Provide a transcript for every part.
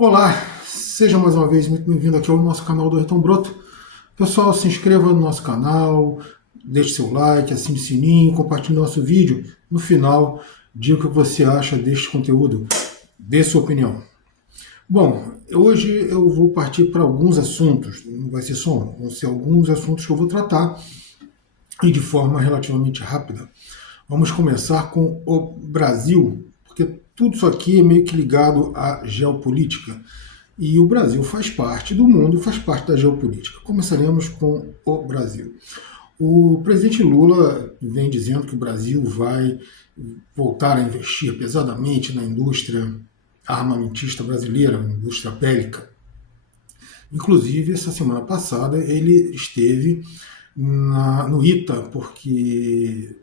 Olá, seja mais uma vez muito bem-vindo aqui ao nosso canal do Retom Broto. Pessoal, se inscreva no nosso canal, deixe seu like, assine o sininho, compartilhe nosso vídeo. No final, diga o que você acha deste conteúdo, dê sua opinião. Bom, hoje eu vou partir para alguns assuntos, não vai ser só um, vão ser alguns assuntos que eu vou tratar e de forma relativamente rápida. Vamos começar com o Brasil, porque tudo isso aqui é meio que ligado à geopolítica. E o Brasil faz parte do mundo, faz parte da geopolítica. Começaremos com o Brasil. O presidente Lula vem dizendo que o Brasil vai voltar a investir pesadamente na indústria armamentista brasileira, na indústria bélica. Inclusive, essa semana passada, ele esteve no ITA, porque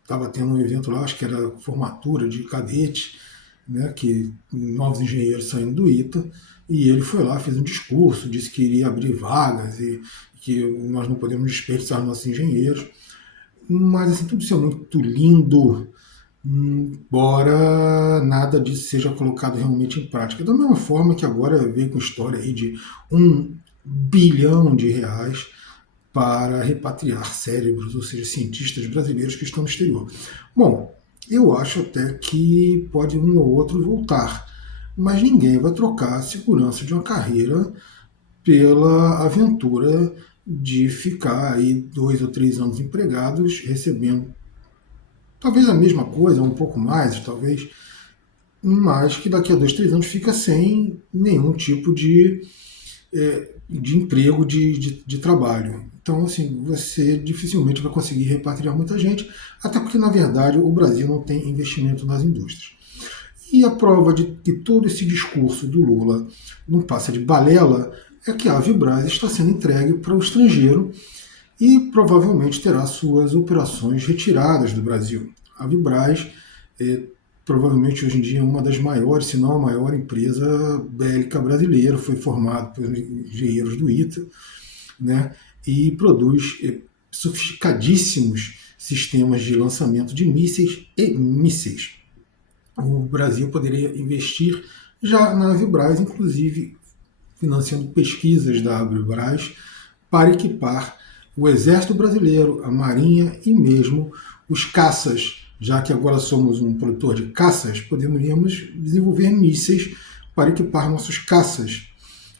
estava tendo um evento lá, acho que era formatura de cadete, né, que novos engenheiros saindo do ITA, e ele foi lá, fez um discurso, disse que iria abrir vagas e que nós não podemos desperdiçar nossos engenheiros. Mas assim, tudo isso é muito lindo, embora nada disso seja colocado realmente em prática. Da mesma forma que agora veio com história aí de R$ 1 bilhão para repatriar cérebros, ou seja, cientistas brasileiros que estão no exterior. Bom, eu acho até que pode um ou outro voltar, mas ninguém vai trocar a segurança de uma carreira pela aventura de ficar aí 2 ou 3 anos empregados, recebendo talvez a mesma coisa, um pouco mais, talvez, mas que daqui a 2, 3 anos fica sem nenhum tipo de emprego, de trabalho. Então, assim, você dificilmente vai conseguir repatriar muita gente, até porque, na verdade, o Brasil não tem investimento nas indústrias. E a prova de que todo esse discurso do Lula não passa de balela é que a Vibraz está sendo entregue para o estrangeiro e provavelmente terá suas operações retiradas do Brasil. A Vibraz é, provavelmente hoje em dia é uma das maiores, se não a maior empresa bélica brasileira, foi formada por engenheiros do ITA, né, e produz sofisticadíssimos sistemas de lançamento de mísseis e mísseis. O Brasil poderia investir já na Vibraz, inclusive financiando pesquisas da Vibraz para equipar o Exército Brasileiro, a Marinha e mesmo os caças, já que agora somos um produtor de caças, poderíamos desenvolver mísseis para equipar nossos caças.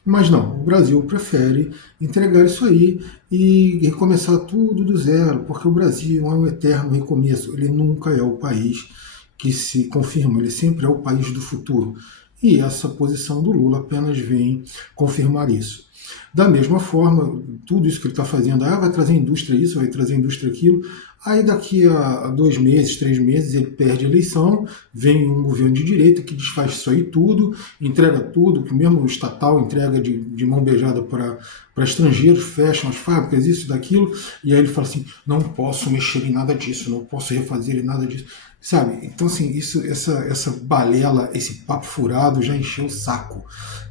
Mas não, o Brasil prefere entregar isso aí e recomeçar tudo do zero, porque o Brasil é um eterno recomeço, ele nunca é o país que se confirma, ele sempre é o país do futuro. E essa posição do Lula apenas vem confirmar isso. Da mesma forma, tudo isso que ele está fazendo, vai trazer indústria isso, vai trazer indústria aquilo, aí daqui a 2 meses, 3 meses, ele perde a eleição, vem um governo de direita que desfaz isso aí tudo, entrega tudo, que mesmo o estatal entrega de mão beijada para estrangeiros, fecham as fábricas, isso, daquilo, e aí ele fala assim, não posso mexer em nada disso, não posso refazer em nada disso. Sabe? Então, assim, essa balela, esse papo furado já encheu o saco.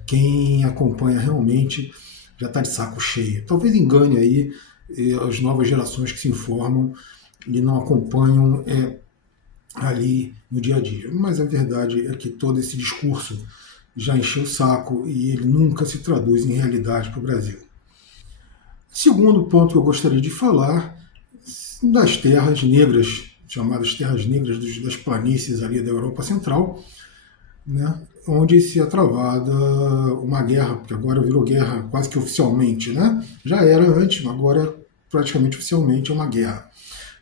Quem acompanha realmente já está de saco cheio. Talvez engane aí as novas gerações que se informam e não acompanham ali no dia a dia. Mas a verdade é que todo esse discurso já encheu o saco e ele nunca se traduz em realidade para o Brasil. Segundo ponto que eu gostaria de falar, das terras negras, chamadas terras negras das planícies ali da Europa Central, né, onde se é travada uma guerra, porque agora virou guerra quase que oficialmente, né? Já era antes, agora praticamente oficialmente é uma guerra.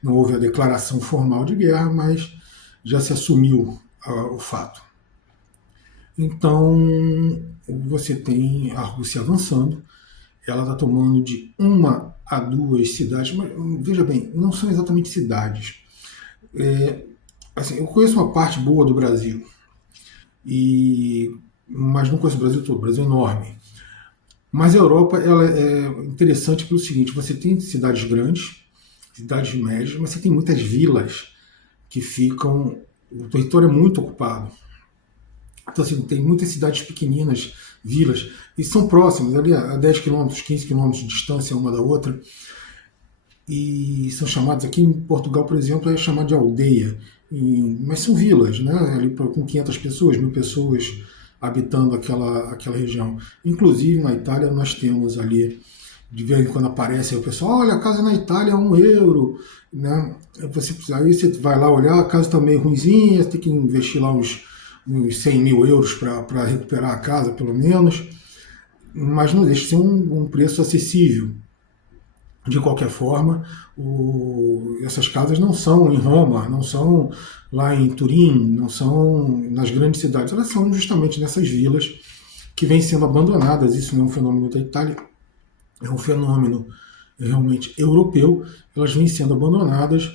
Não houve a declaração formal de guerra, mas já se assumiu o fato. Então, você tem a Rússia avançando, ela está tomando de 1 a 2 cidades, mas veja bem, não são exatamente cidades. Assim, eu conheço uma parte boa do Brasil, mas não conheço o Brasil todo, o Brasil é enorme. Mas a Europa ela é interessante pelo seguinte, você tem cidades grandes, cidades médias, mas você tem muitas vilas que ficam... O território é muito ocupado. Então, assim, tem muitas cidades pequeninas, vilas, e são próximas, ali a 10 quilômetros, 15 quilômetros de distância uma da outra, e são chamadas, aqui em Portugal, por exemplo, é chamado de aldeia, mas são vilas, né, ali com 500 pessoas, 1.000 pessoas, habitando aquela região. Inclusive na Itália nós temos ali, de vez em quando aparece aí o pessoal, olha, a casa na Itália é 1 euro, né? Aí você vai lá olhar, a casa está meio ruimzinha, você tem que investir lá uns 100 mil euros para recuperar a casa, pelo menos, mas não deixa de ser um preço acessível. De qualquer forma, essas casas não são em Roma, não são lá em Turim, não são nas grandes cidades, elas são justamente nessas vilas que vêm sendo abandonadas. Isso não é um fenômeno da Itália, é um fenômeno realmente europeu. Elas vêm sendo abandonadas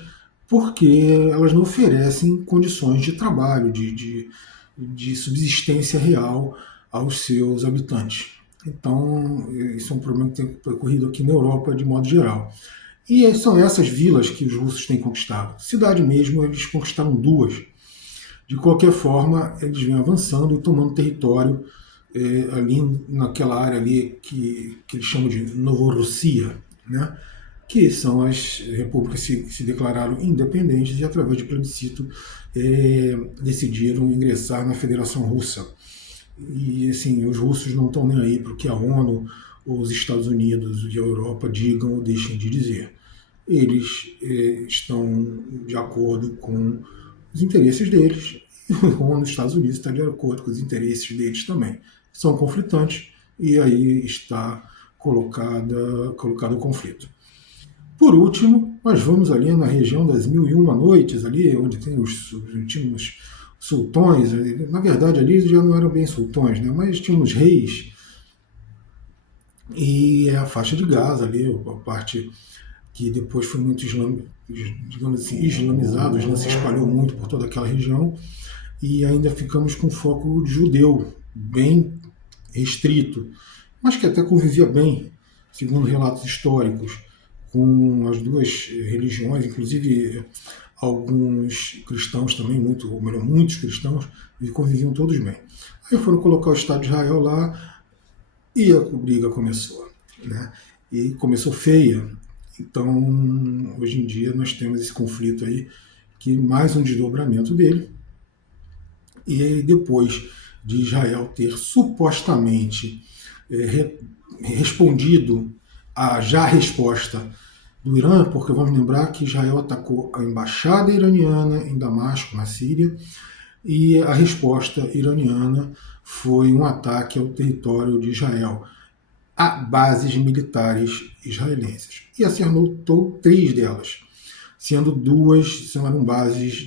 porque elas não oferecem condições de trabalho, de subsistência real aos seus habitantes. Então, isso é um problema que tem ocorrido aqui na Europa de modo geral. E são essas vilas que os russos têm conquistado. Cidade mesmo, eles conquistaram 2. De qualquer forma, eles vêm avançando e tomando território ali naquela área ali que eles chamam de Novorossia, né? Que são as repúblicas que se declararam independentes e, através de plebiscito, decidiram ingressar na Federação Russa. E assim, os russos não estão nem aí para o que a ONU, os Estados Unidos e a Europa digam ou deixem de dizer. Eles estão de acordo com os interesses deles, e a ONU dos Estados Unidos está de acordo com os interesses deles também. São conflitantes e aí está colocado o conflito. Por último, nós vamos ali na região das Mil e Uma Noites, ali onde tem os últimos sultões. Na verdade, ali já não eram bem sultões, né? Mas tínhamos reis, e a faixa de Gaza ali, a parte que depois foi muito digamos assim, islamizado, já se espalhou muito por toda aquela região, e ainda ficamos com foco judeu, bem restrito, mas que até convivia bem, segundo relatos históricos, com as duas religiões, inclusive alguns cristãos também, ou melhor, muitos cristãos, e conviviam todos bem. Aí foram colocar o Estado de Israel lá e a briga começou, né? E começou feia. Então, hoje em dia, nós temos esse conflito aí, que mais um desdobramento dele. E aí, depois de Israel ter supostamente respondido à já resposta do Irã, porque vamos lembrar que Israel atacou a embaixada iraniana em Damasco, na Síria, e a resposta iraniana foi um ataque ao território de Israel, a bases militares israelenses. E acertou 3 delas, sendo 2 eram bases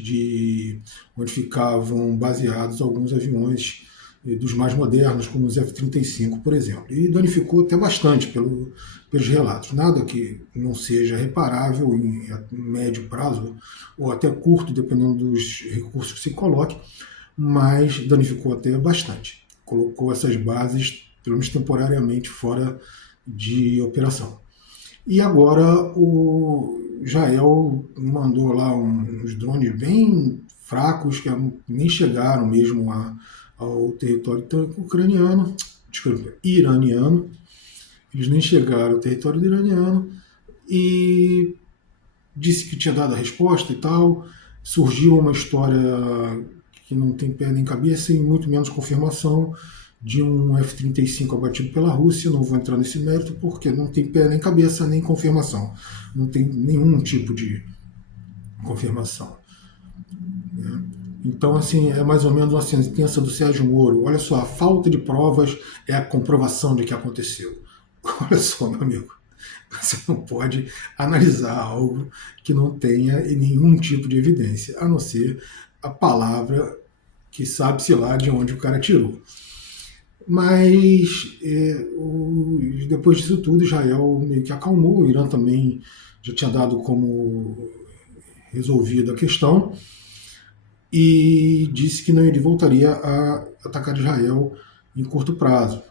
onde ficavam baseados alguns aviões dos mais modernos, como os F-35, por exemplo. E danificou até bastante pelos relatos. Nada que não seja reparável em médio prazo, ou até curto, dependendo dos recursos que se coloque, mas danificou até bastante. Colocou essas bases, pelo menos temporariamente, fora de operação. E agora o Israel mandou lá uns drones bem fracos, que nem chegaram mesmo ao território ucraniano, desculpa, iraniano. Eles nem chegaram ao território iraniano, e disse que tinha dado a resposta e tal. Surgiu uma história que não tem pé nem cabeça e muito menos confirmação de um F-35 abatido pela Rússia. Não vou entrar nesse mérito porque não tem pé nem cabeça nem confirmação. Não tem nenhum tipo de confirmação. Então, assim, é mais ou menos uma sentença do Sérgio Moro. Olha só, a falta de provas é a comprovação de que aconteceu. Olha só, meu amigo, você não pode analisar algo que não tenha nenhum tipo de evidência, a não ser a palavra que sabe-se lá de onde o cara tirou. Mas depois disso tudo, Israel meio que acalmou, o Irã também já tinha dado como resolvida a questão, e disse que não voltaria a atacar Israel em curto prazo,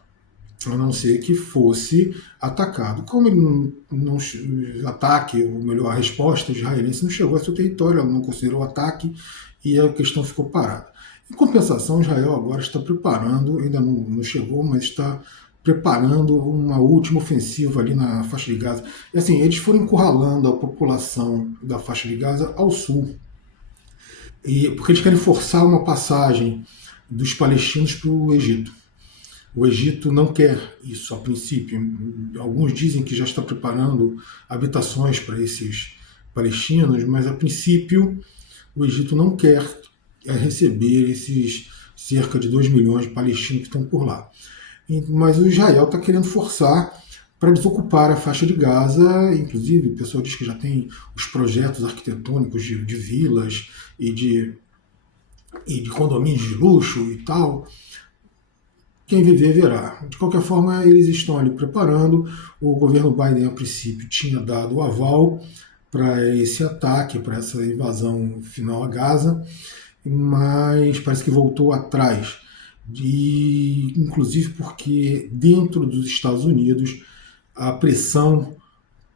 a não ser que fosse atacado. Como ele não ataque, ou melhor, a resposta israelense não chegou ao seu território, ela não considerou ataque, e a questão ficou parada. Em compensação, Israel agora está preparando, ainda não chegou, mas está preparando uma última ofensiva ali na faixa de Gaza. E assim, eles foram encurralando a população da faixa de Gaza ao sul, porque eles querem forçar uma passagem dos palestinos para o Egito. O Egito não quer isso a princípio. Alguns dizem que já está preparando habitações para esses palestinos, mas a princípio o Egito não quer receber esses cerca de 2 milhões de palestinos que estão por lá. Mas o Israel está querendo forçar para desocupar a faixa de Gaza, inclusive o pessoal diz que já tem os projetos arquitetônicos de vilas e de condomínios de luxo e tal. Quem viver verá. De qualquer forma, eles estão ali preparando. O governo Biden, a princípio, tinha dado o aval para esse ataque, para essa invasão final a Gaza, mas parece que voltou atrás. Inclusive porque dentro dos Estados Unidos a pressão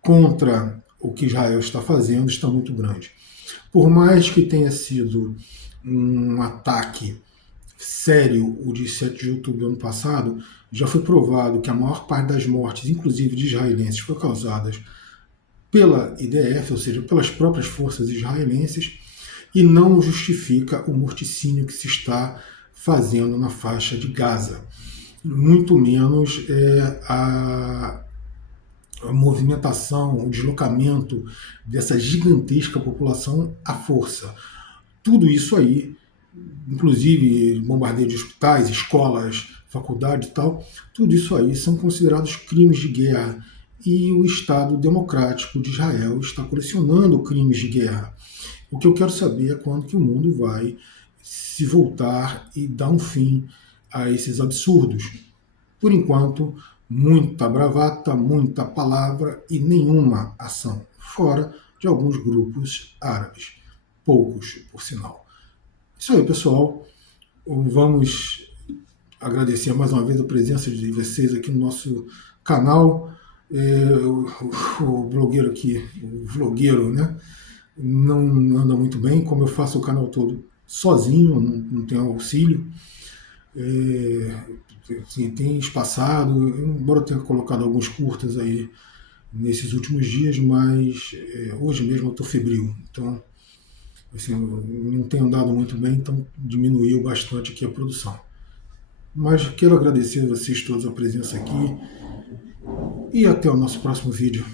contra o que Israel está fazendo está muito grande. Por mais que tenha sido um ataque sério, o de 7 de outubro do ano passado, já foi provado que a maior parte das mortes, inclusive de israelenses, foi causadas pela IDF, ou seja, pelas próprias forças israelenses, e não justifica o morticínio que se está fazendo na faixa de Gaza. Muito menos a movimentação, o deslocamento dessa gigantesca população à força. Tudo isso aí, inclusive bombardeio de hospitais, escolas, faculdades e tal, tudo isso aí são considerados crimes de guerra. E o Estado Democrático de Israel está colecionando crimes de guerra. O que eu quero saber é quando que o mundo vai se voltar e dar um fim a esses absurdos. Por enquanto, muita bravata, muita palavra e nenhuma ação, fora de alguns grupos árabes. Poucos, por sinal. Isso aí, pessoal. Vamos agradecer mais uma vez a presença de vocês aqui no nosso canal. O blogueiro aqui, o vlogueiro, né? Não anda muito bem, como eu faço o canal todo sozinho, não tenho auxílio. Assim, tem espaçado, embora eu tenha colocado alguns curtas aí nesses últimos dias, mas hoje mesmo eu estou febril, então assim, não tenho andado muito bem, então diminuiu bastante aqui a produção. Mas quero agradecer a vocês todos a presença aqui e até o nosso próximo vídeo.